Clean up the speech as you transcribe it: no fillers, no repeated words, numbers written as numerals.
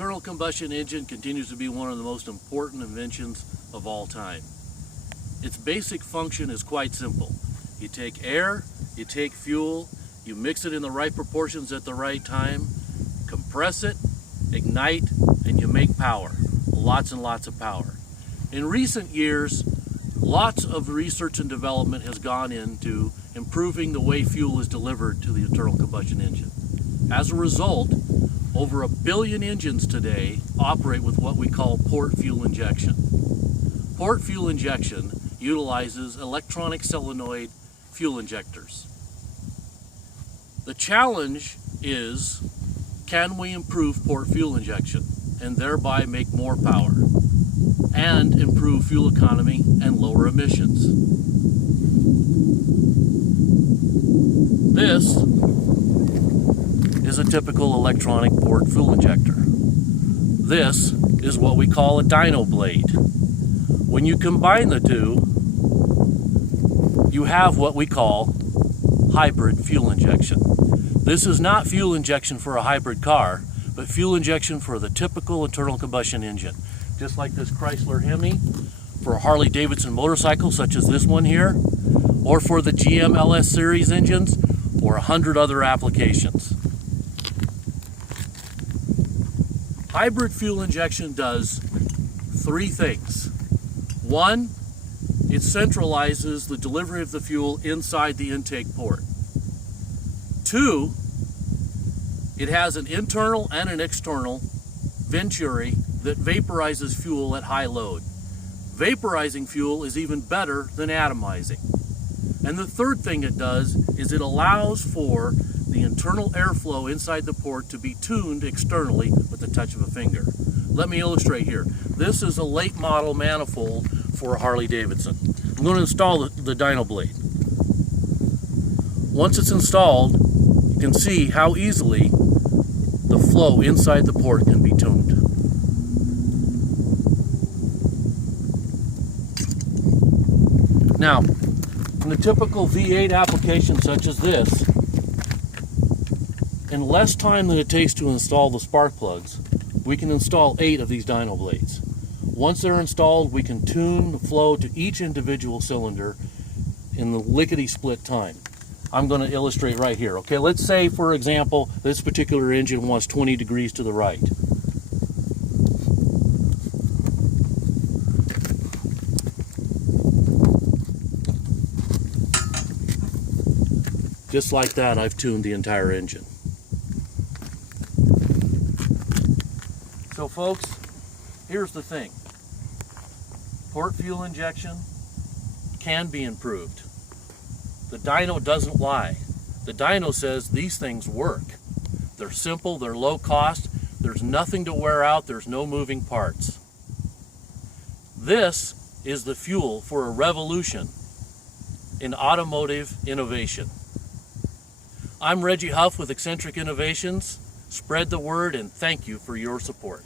internal combustion engine continues to be one of the most important inventions of all time. Its basic function is quite simple. You take air, you take fuel, you mix it in the right proportions at the right time, compress it, ignite, and you make power. Lots and lots of power. In recent years, lots of research and development has gone into improving the way fuel is delivered to the internal combustion engine. As a result, over 1 billion engines today operate with what we call port fuel injection. Port fuel injection utilizes electronic solenoid fuel injectors. The challenge is, can we improve port fuel injection and thereby make more power and improve fuel economy and lower emissions? This is a typical electronic port fuel injector. This is what we call a Dyno-Blade. When you combine the two, you have what we call hybrid fuel injection. This is not fuel injection for a hybrid car, but fuel injection for the typical internal combustion engine. Just like this Chrysler Hemi, for a Harley-Davidson motorcycle such as this one here, or for the GM LS series engines, or 100 other applications. Hybrid fuel injection does 3 things. 1, it centralizes the delivery of the fuel inside the intake port. 2, it has an internal and an external venturi that vaporizes fuel at high load. Vaporizing fuel is even better than atomizing. And the third thing it does is it allows for the internal airflow inside the port to be tuned externally with the touch of a finger. Let me illustrate here. This is a late model manifold for a Harley-Davidson. I'm going to install the Dyno-Blade. Once it's installed, you can see how easily the flow inside the port can be tuned. Now, in the typical V8 application such as this, in less time than it takes to install the spark plugs, we can install 8 of these Dyno-Blades. Once they're installed, we can tune the flow to each individual cylinder in the lickety-split time. I'm going to illustrate right here. Okay, let's say, for example, this particular engine wants 20 degrees to the right. Just like that, I've tuned the entire engine. So folks, here's the thing. Port fuel injection can be improved. The dyno doesn't lie. The dyno says these things work. They're simple, they're low cost, there's nothing to wear out, there's no moving parts. This is the fuel for a revolution in automotive innovation. I'm Reggie Huff with Eccentric Innovations. Spread the word and thank you for your support.